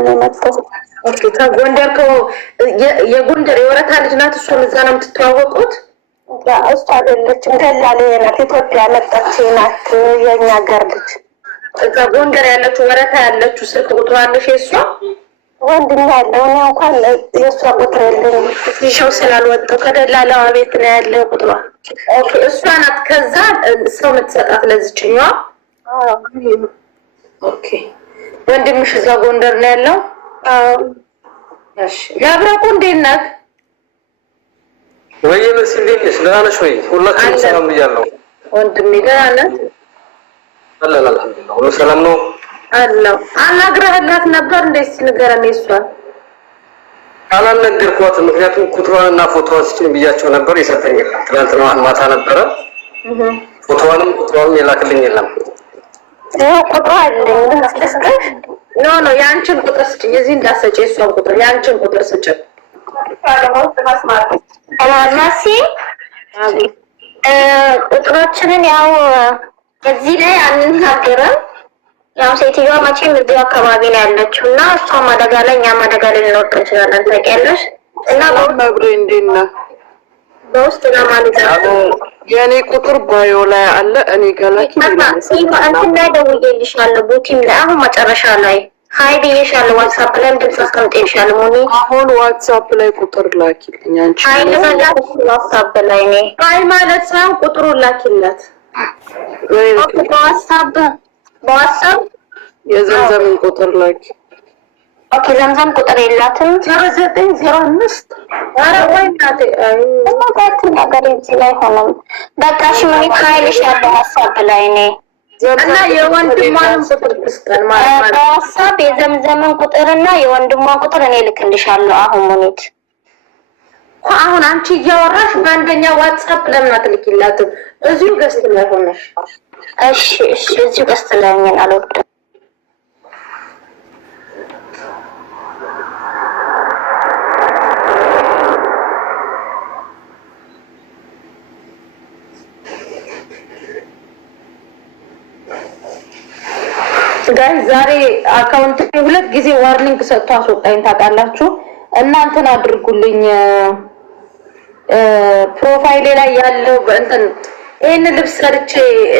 ነው የመጣው። ኦኬ ከጎንደር የጎንደር የወረታ ልጅ ናት። እሷም እዛ ነው የምትተዋወቁት? እሷ አይደለችም፣ ደላላ ናት። ኢትዮጵያ መጣች ናት። የኛ ሀገር ልጅ እዛ ጎንደር ያለችው ወረታ ያለችው ስልክ ቁጥር አለሽ የእሷ? ወንድም ያለው እኔ እንኳን የእሷ ቁጥር የለኝም። ይኸው ስላልወጣው ከደላላዋ ቤት ነው ያለው ቁጥሯ። ኦኬ እሷ ናት ከዛ ሰው የምትሰጣት ለዚችኛዋ? ኦኬ ወንድምሽ እዛ ጎንደር ነው ያለው? እሺ ያብራቁ እንዴት ናት? ወይ መልስ እንዴት ነሽ? ደህና ነሽ ወይ? ሁላችሁም ሰላም ብያለሁ። ወንድሜ ደህና ነህ? አለን አልሐምዱሊላህ። ሁሉ ሰላም ነው አለው። አናግረህላት ነበር እንዴት ንገረን። እሷን አላነገርኳትም፣ ምክንያቱም ቁጥሯንና ፎቶዋን ስጭኝ ብያቸው ነበር። የሰጠኝ የለም። ትናንትና ማታ ነበረ ፎቶዋንም ቁጥሯንም የላክልኝ የለም። ቁጥሯ አለኝ ልስጥሽ? ኖ የአንቺን ቁጥር ስጭኝ። እዚህ እንዳትሰጪ የእሷን ቁጥር የአንቺን ቁጥር ስጭኝ። ማሲ ቁጥሮችንን ያው እዚህ ላይ አንናገርም። ያው ሴትዮዋ መቼም እዚህ አካባቢ ነው ያለችው እና እሷም አደጋ ላይ እኛም አደጋ ላይ ልንወድቅ እንችላለን ታውቂያለሽ። እና ነግሮ እንዴት ነህ? በውስጥ ለማለት የኔ ቁጥር ባዮ ላይ አለ። እኔ ጋላኪ እንትን ላይ ደውዬልሻለሁ። ቡቲም ላይ አሁን መጨረሻ ላይ ሀይ ብዬሻለሁ። ዋትስአፕ ላይ ድምፅ አስቀምጬልሻለሁ። ሞኒ አሁን ዋትስአፕ ላይ ቁጥር ላኪልኝ አንቺ። ሀይ ልበላት ዋትስአፕ ላይ እኔ ሀይ ማለት ሳይሆን ቁጥሩን ላኪላት። በዋትስአፕ የዘምዘምን ቁጥር ላኪ። ኦኬ ዘምዘም ቁጥር የላትም 0905 ኧረ ወይ እናቴ እናት ነገር እዚህ ላይ ሆነም በቃ እሺ ምን ኃይልሽ ያለው ሀሳብ ላይ እኔ እና የወንድሟንም ቁጥር ትስጠን ማለት ነው። ሀሳብ የዘምዘምን ቁጥርና የወንድሟን ቁጥር እኔ ልክልሻለሁ። አሁን ሙኒት አሁን አንቺ እያወራሽ በአንደኛ ዋትስአፕ ለምን አትልኪላትም? እዚሁ ገስት ላይ ሆነሽ። እሺ እዚሁ ገስት ላይ ነኝ አልወጣም። ጋይ ዛሬ አካውንት ሁለት ጊዜ ዋርኒንግ ሰጥቶ አስወጣኝ ታውቃላችሁ። እናንተን አድርጉልኝ ፕሮፋይሌ ላይ ያለው እንትን ይሄንን ልብስ ሰርቼ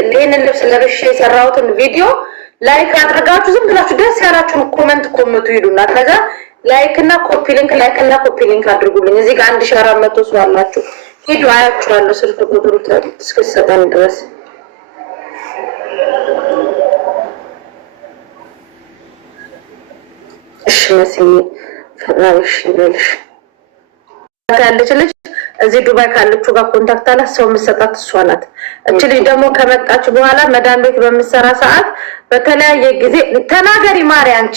ይሄንን ልብስ ለብሼ የሰራሁትን ቪዲዮ ላይክ አድርጋችሁ ዝም ብላችሁ ደስ ያላችሁን ኮመንት ይሉና ከዛ ላይክ እና ኮፒ ሊንክ አድርጉልኝ። እዚህ ጋር 1400 ሰው አላችሁ። ሂዱ አያችኋለሁ። ስልክ ቁጥሩ እስከሰጠን ድረስ እሺ መስዬ ፈራሽ ይልሽ ያለች ልጅ እዚህ ዱባይ ካለችው ጋር ኮንታክት አላት። ሰው መሰጣት እሷ ናት። እቺ ልጅ ደግሞ ከመጣች በኋላ መዳን ቤት በምትሰራ ሰዓት በተለያየ ጊዜ ተናገሪ ማሪ አንቺ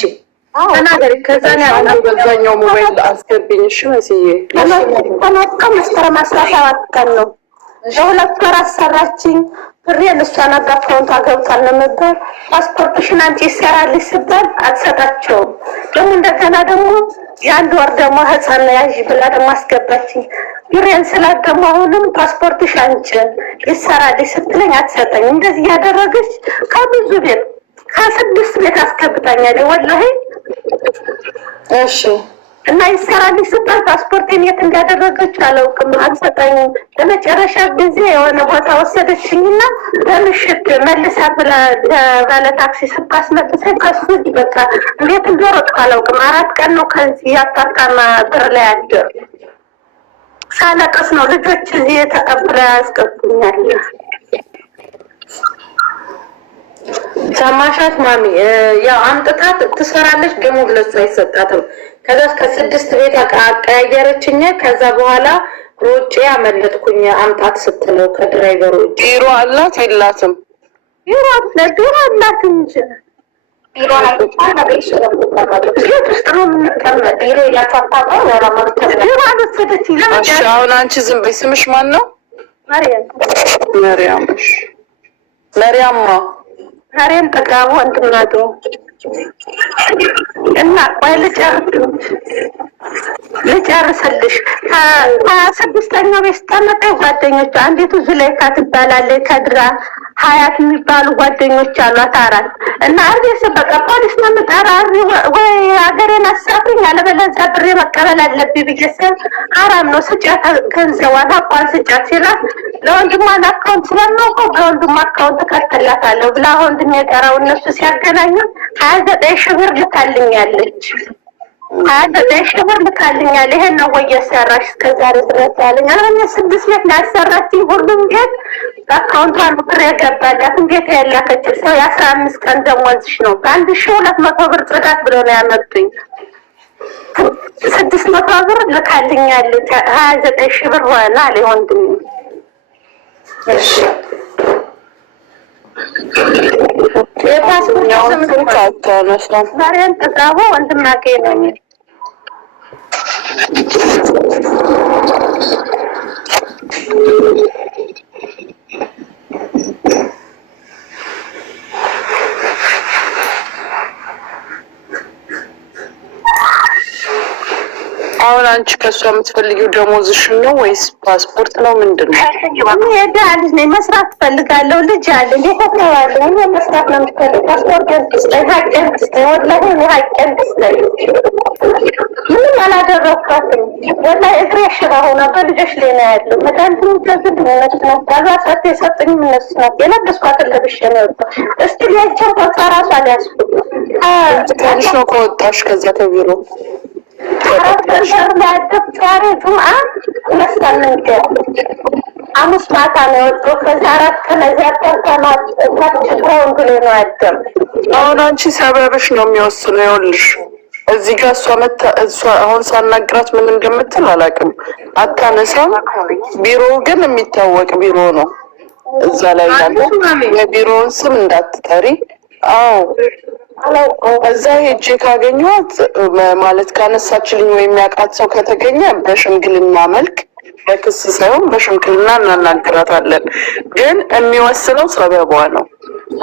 ተናገሪ። ከዛኛ በዛኛው ሞባይል አስገብኝ። እሺ መስዬ ተናቀም መስከረም 17 ቀን ነው ለሁለት ወር አሰራችኝ። ፍሬን እሷን አጋፋውንታ ገብታል ነበር። ፓስፖርትሽን አንቺ ይሰራልሽ ሲባል አትሰጣቸውም። ደግሞ እንደገና ደግሞ የአንድ ወር ደግሞ ህፃን ያዥ ብላ ደግሞ አስገባችኝ። ፍሬን ስላት ደግሞ አሁንም ፓስፖርትሽ አንቺ ይሰራልሽ ስትለኝ አትሰጠኝ። እንደዚህ ያደረገች ከብዙ ቤት ከ6 ቤት አስገብታኛለች ወላሂ። እሺ እና ይሰራልሽ ስትል ፓስፖርቴን የት እንዳደረገችው አላውቅም። አትሰጠኝም። ለመጨረሻ ጊዜ የሆነ ቦታ ወሰደችኝና በምሽት መልሳት ብላ ባለ ታክሲ ስታስመልሰኝ ከሱ በቃ እንዴት እንደሮጥኩ አላውቅም። 4 ቀን ነው ከዚህ ያጣጣማ ብር ላይ አደር ሳለቅስ ነው ልጆች እዚህ ተቀብለ ያስቀጡኛል። ሰማሻት ማሚ? ያው አምጥታት ትሰራለች ደግሞ ለሱ አይሰጣትም። ከዛ እስከ 6 ቤት አቀያየረችኝ። ከዛ በኋላ ሮጬ አመለጥኩኝ። አምጣት ስትለው ከድራይቨሩ ቢሮ አላት የላትም? ቢሮ አላት እንጂ ቢሮ አሁን አንቺ ዝም በይ። ስምሽ ማን ነው? መርያም። መርያም ዛሬም ጠጋቡ ወንድምናቱ እና ቆይ ልጨርስልሽ። 26ኛው ቤት ስታመጣ ጓደኞቿ አንዲቱ ዙሌይካ ትባላለች። ከድራ ሀያት የሚባሉ ጓደኞች አሏት 4 እና አርቤስ በቃ ፖሊስ ነው የምጠራሪ ወይ ሀገሬን አሳፍኝ አለበለዚያ ብሬ መቀበል አለብኝ ብዬ ስል አራም ነው ስጫት ገንዘቧን አቋን ስጫት ሲላት ለወንድሟን አካውንት ስለማውቀው በወንድሟ አካውንት ከፍትላታለሁ ብላ ወንድሜ ጋራው እነሱ ሲያገናኙ 29 ሺህ ብር ልካልኛለች። 29 ሺህ ብር ልካልኛል። ይሄን ነው ወይ የሰራሽ እስከዛሬ ድረስ ያለኝ? አሁን 6 ቤት ላሰራችኝ ሁሉም ቤት አካውንቷን ብር የገባላት እንዴት ያላከች ሰው የ15 ቀን ደሞዝሽ ነው በ1200 ብር ጽዳት ብሎ ነው ያመጡኝ። 600 ብር ልካልኛለች። 29 ሺህ ብር ሆነ አለ ወንድሜ። እሺ የፓስፖርት ስም ታውቃለህ? ማርያም ተዛቦ ወንድም አገኘኝ። አሁን አንቺ ከሷ የምትፈልጊው ደሞዝሽን ነው ወይስ ፓስፖርት ነው? ምንድነው? የዳልሽ ነኝ መስራት ፈልጋለሁ። ልጅ አለ ለተተዋለ እኔ መስራት ነው የምፈልገው። ፓስፖርት ገዝተሽ ሀቀንስ ወላሂ እኔ ሀቀንስ ምንም አላደረኳትም። ወላሂ እግሬ ሽባ ሆነ በልጆች ላይ ነው ያለው። መድኃኒት ምትገዝል እነሱ ነው ጋዛ ሰጥ የሰጡኝ እነሱ ነው። የለበስኳትን ለብሼ ነው የወጣሁት። እስቲ ሊያቸው ራሷ ሊያስቡ ትንሽ ነው ከወጣሽ ከዛ ከቢሮ ሐሙስ ማታ ነው የወጣው። ከዛ 4 ቀን እዚያ ተቀመጥ ታችግሮን ብሎ ነው ያደም። አሁን አንቺ ሰበብሽ ነው የሚወስነው። ይኸውልሽ እዚህ ጋር እሷ አሁን ሳናግራት ምን እንደምትል አላውቅም። አታነሳም። ቢሮ ግን የሚታወቅ ቢሮ ነው። እዛ ላይ ያለ የቢሮውን ስም እንዳትጠሪ። አዎ እዛ ሄጄ ካገኘኋት ማለት ካነሳችልኝ ወይም ያውቃት ሰው ከተገኘ በሽምግልና መልክ በክስ ሳይሆን በሽምግልና እናናግራታለን። ግን የሚወስነው ሰበቧ ነው።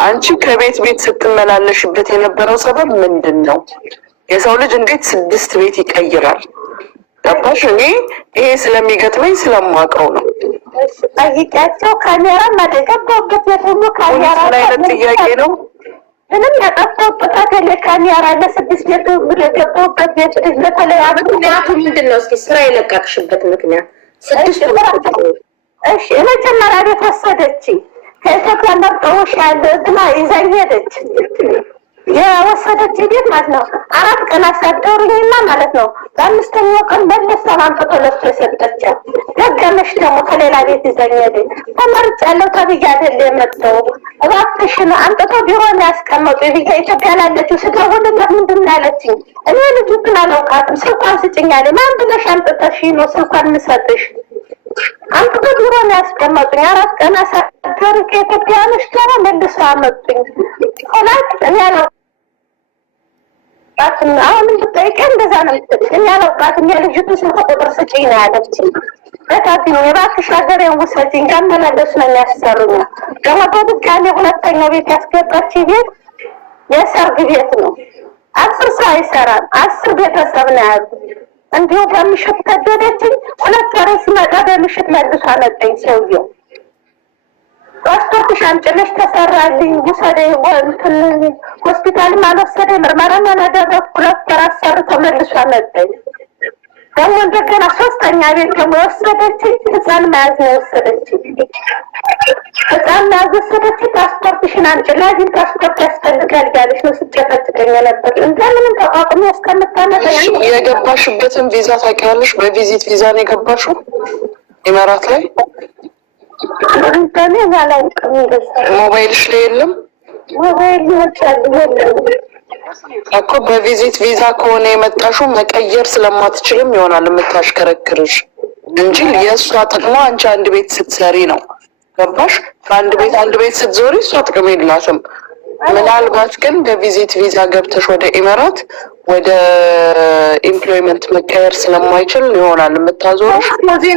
አንቺ ከቤት ቤት ስትመላለሽበት የነበረው ሰበብ ምንድን ነው? የሰው ልጅ እንዴት 6 ቤት ይቀይራል? ገባሽ? እኔ ይሄ ስለሚገጥመኝ ስለማውቀው ነው። ጠይቂያቸው። ካሜራ ማደገባበት የሁሉ ካሜራ ላይ ጥያቄ ነው። ምንም ያጠፋሁበት አለ ካሜራ ለ6 ቤት ብለ ገባሁበት ቤት ለተለያ ምክንያቱ ምንድን ነው? እስኪ ስራ የለቀቅሽበት ምክንያት 6 እሺ የመጀመሪያ ቤት ወሰደች። ከኢትዮጵያ መርጠውሽ ያለ ዝና ይዛኝ ሄደች። የወሰደች ቤት ማለት ነው 4 ቀን አሳደሩኝና ማለት ነው። በ5ኛው ቀን መለስ አምጥቶ ለሱ ሰጠቻት። ደገመሽ ደግሞ ከሌላ ቤት ይዛኝ ሄደች። ተመርጫለሁ ተብዬ አይደል የመጣው። እባክሽን አምጥቶ ቢሮ ነው ያስቀመጡኝ ብዬ ኢትዮጵያ ላለችው ስደውልላት ምንድን ነው ያለችኝ? እኔ ልጁ ግን አላውቃትም። ስልኳን ስጭኝ አለኝ። ማን ብለሽ አምጥተሽ ነው ስልኳን የምሰጥሽ? አምጥቶ ቢሮ ነው ያስቀመጡኝ። 4 ቀን አሳደሩ። ከኢትዮጵያ ነሽ ደግሞ መልሶ አመጡኝ። ሆላት እኔ አላውቃትም። አሁን ብትጠይቀኝ እንደዛ ነው የምትልሽ። እኔ አላውቃትም። የልጅቱ ስልክ ቁጥር ስጭኝ ነው ያለችኝ። በታዲያ የባክሽ ሀገሬን ውሰጂኝ ያመላለሱ ነው የሚያሰሩኝ። ደግሞ በድጋሚ 2ኛው ቤት ያስገባች ቤት የሰርግ ቤት ነው። 10 ሰው አይሰራም። 10 ቤተሰብ ነው ያሉ። እንዲሁ በምሽት ከደደችኝ። 2 ወር ሲመጣ በምሽት መልሶ አመጣኝ ሰውየው። ፓስፖርትሽ አምጪልሽ ተሰራልኝ ውሰደኝ። ሆስፒታልም አልወሰደኝ። ምርመራም አላደረግኩ። 2 ወር አሰርቶ መልሶ አመጣኝ። ደግሞ እንደገና 3ኛ ቤት ደግሞ ወሰደችኝ። ህፃን መያዝ ነው የወሰደችኝ። ህፃን መያዝ ወሰደችኝ። ፓስፖርትሽን አምጪ ለዚህ ፓስፖርት ያስፈልጋል ያለች ነው ስጨፈጭቀኝ ነበር። እንደምንም ተቋቁሞ እስከምታመጣ የገባሽበትን ቪዛ ታውቂያለሽ? በቪዚት ቪዛ ነው የገባሽው ኢማራት ላይ? እንደኔ አላውቅም። ሞባይልሽ ላይ የለም? ሞባይል ይወጣል እኮ በቪዚት ቪዛ ከሆነ የመጣሽው መቀየር ስለማትችልም ይሆናል የምታሽከረክርሽ እንጂ የእሷ ጥቅሟ አንቺ አንድ ቤት ስትሰሪ ነው። ገባሽ? ከአንድ ቤት አንድ ቤት ስትዞሪ እሷ ጥቅም የላትም። ምናልባት ግን በቪዚት ቪዛ ገብተሽ ወደ ኢማራት ወደ ኢምፕሎይመንት መቀየር ስለማይችል ይሆናል የምታዞርሽ። ስለዚህ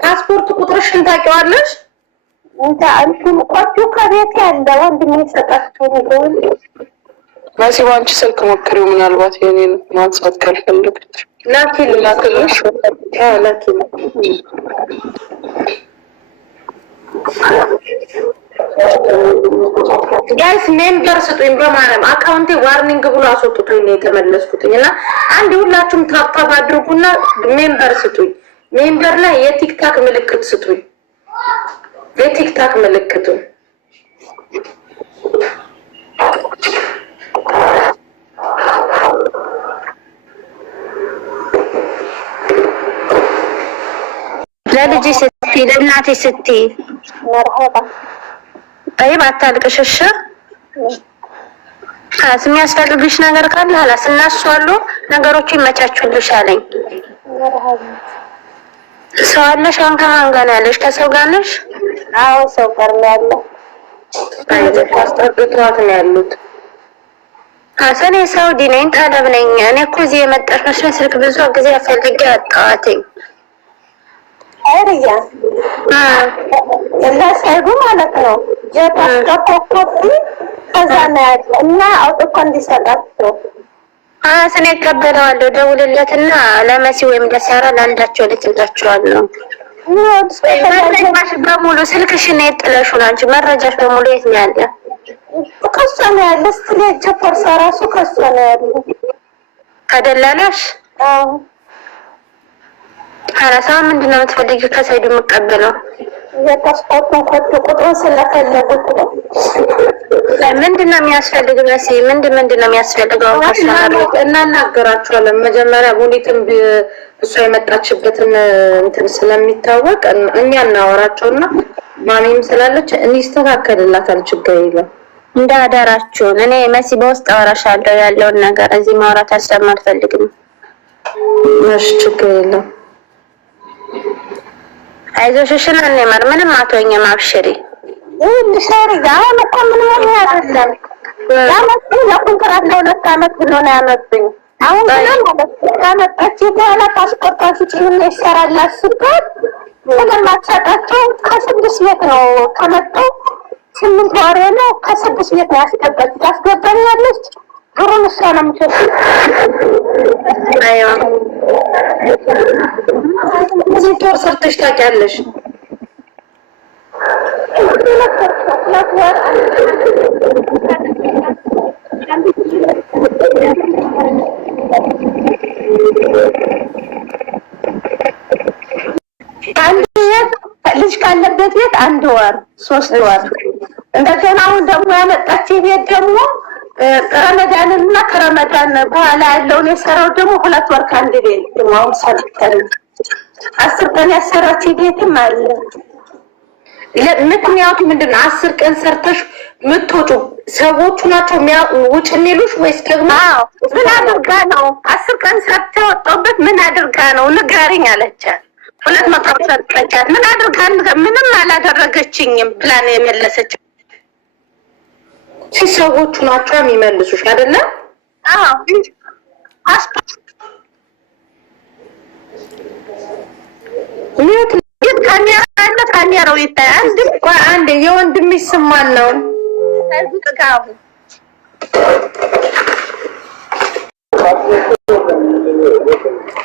ፓስፖርት ቁጥርሽን ታውቂዋለሽ? እንታ አንቺም ቆዩ ከቤት ያለ ወንድሜ ሰጣችሁ ነው። መሲ ባንቺ ስልክ ሞክሪው። ምናልባት የኔን ማንሳት ካልፈለገች ላኪልሽ። ላኪልሽ ጋይስ ሜምበር ስጡኝ በማለም አካውንቴ ዋርኒንግ ብሎ አስወጥቶኝ ነው የተመለስኩትኝ እና አንድ ሁላችሁም ታፕታፕ አድርጉና ሜምበር ስጡኝ። ሜምበር ላይ የቲክታክ ምልክት ስጡኝ። የቲክታክ ምልክቱን ለልጅ ስትይ ለእናቴ ስትይ መርሐባ ጠይብ አታልቅሽሽ። የሚያስፈልግሽ ነገር ካለ ሀላስ እነሱ አሉ ነገሮቹ ይመቻቹልሽ አለኝ። ሰው አለሽ? አሁን ከማን ጋር ነው ያለሽ? ከሰው ጋር ነሽ? አዎ ሰው ጋር ነው ያለው። አስጠርጥቷት ነው ያሉት። እኔ ሳውዲ ነኝ፣ ጠለብ ነኝ። እኔ እኮ እዚህ የመጣሽ መስሎኝ ስልክ ብዙ ጊዜ ፈልጌ አጣኋትኝ። አይሪያ ለሳይዱ ማለት ነው የታስከፈከፉ ከዛ ነው ያለ እና አውጥቶ እንዲሰጣቸው እኔ እቀበለዋለሁ። ደውልለትና ለመሲ ወይም ለሳራ ለአንዳቸው ልትልዳቸዋለሁ። መረጃሽ በሙሉ ስልክሽን የት ጥለሽው ነው? አንቺ መረጃሽ በሙሉ የት ነው ያለ? ከሷ ነው ያለ። ስትል ጀፖርሳ ራሱ ከሷ ነው ያለ። ከደላላሽ ሀላሳ ምንድን ነው የምትፈልጊው? ከሰይዱ የምቀበለው የፓስፖርቱን ኮድ ቁጥሩን ስለፈለጉት ነው። ምንድን ነው የሚያስፈልግ? መሲ ምንድን ነው የሚያስፈልገው? እናናገራቸዋለን። መጀመሪያ ሙኒትም እሷ የመጣችበትን እንትን ስለሚታወቅ እኛ እናወራቸውና ማሚም ስላለች እንይስተካከልላታል። ችግር የለም። እንደ አዳራችሁን እኔ መሲ በውስጥ አወራሻለሁ ያለውን ነገር እዚህ ማውራት አልፈልግም። እሺ ችግር የለም። አይዞሽ እኔ ማር ምንም አትሆኝም። አብሽሪ ልሽሪ አሁን እኮ ምን ሆነ አይደለም ያመጡኝ ለኮንትራት ለሁለት ዓመት ብሎ ነው ያመጡኝ። አሁን ግን ካመጣች በኋላ ፓስፖርታችሁ ጭምር ይሰራላት ስትል ስለማትሰጣቸው ከስድስት ቤት ነው ከመጡ 8 ወር ነው። ከስድስት ቤት ነው ያስገባች። ታስገባኛለች ብሩን እሷ ነው የምትወስድ። አይዋ እዚህ ጦር ሰርተሽ ታውቂያለሽ? ልጅ ካለበት ቤት 1 ወር 3 ወር እንደገና አሁን ደግሞ ያመጣች ቤት ደግሞ ረመዳንና ከረመዳን በኋላ ያለውን የሰራው ደግሞ 2 ወር ከአንድ ቤት ደግሞ አሁን ሰርተን 10 ቀን ያሰራች ቤትም አለ። ምክንያቱ ምንድነው? 10 ቀን ሰርተሽ ምትወጪ ሰዎቹ ናቸው ውጭ የሚሉሽ ወይስ ደግሞ ምን አድርጋ ነው? 10 ቀን ሰርታ ወጣበት ምን አድርጋ ነው ንገሪኝ አለቻት። 200 ሰጠቻት። ምን አድርጋ? ምንም አላደረገችኝም ብላ ነው የመለሰችው። ሰዎቹ ናቸው የሚመልሱሽ አይደለ? አዎ ሚዩት ካሜራው ይታያል። አንድ የወንድምሽ ስም ማን ነው?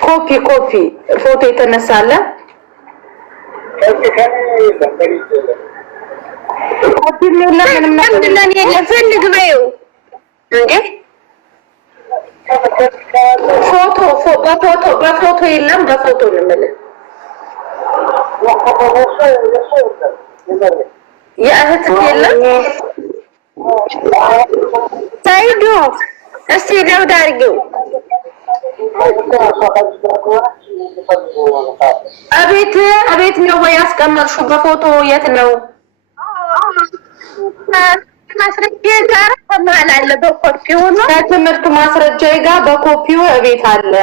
ኮፒ ፎቶ የተነሳለ ኮፒ ምንም ፈልግ በይው እንዴ በፎቶ የለም። በፎቶ ልምልህ የእህትህ የለም። ሰይዱ እስቲ ለውድ አድርጊው። አቤት ነው ወይ ያስቀመጥሽው? በፎቶ የት ነው? ማስረጃ ጋር ተማል አለ። በኮፒው ነው ከትምህርት ማስረጃ ጋር በኮፒው እቤት አለ።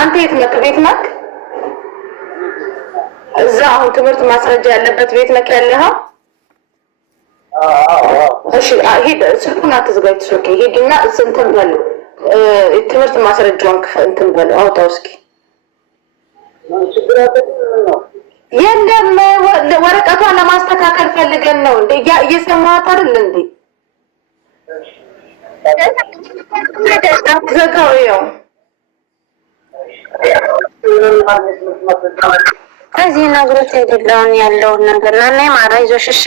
አንተ የት ነህ? ቤት ነህ? እዛ አሁን ትምህርት ማስረጃ ያለበት ቤት ነህ ያለኸው? እሺ ሂድ፣ ስልኩን አትዝጋጅ። ኦኬ ሂድና እንትን በል ትምህርት ማስረጃውን እንትን በል አውጣው እስኪ። የለም ወረቀቷን ለማስተካከል ፈልገን ነው እንዴ? እየሰማሁት አይደል እንዴ? ዘጋው። ከዚህ ነገሮች አይደለውን ያለውን ነገር እና ነይ ማራ ይዞሽ እሺ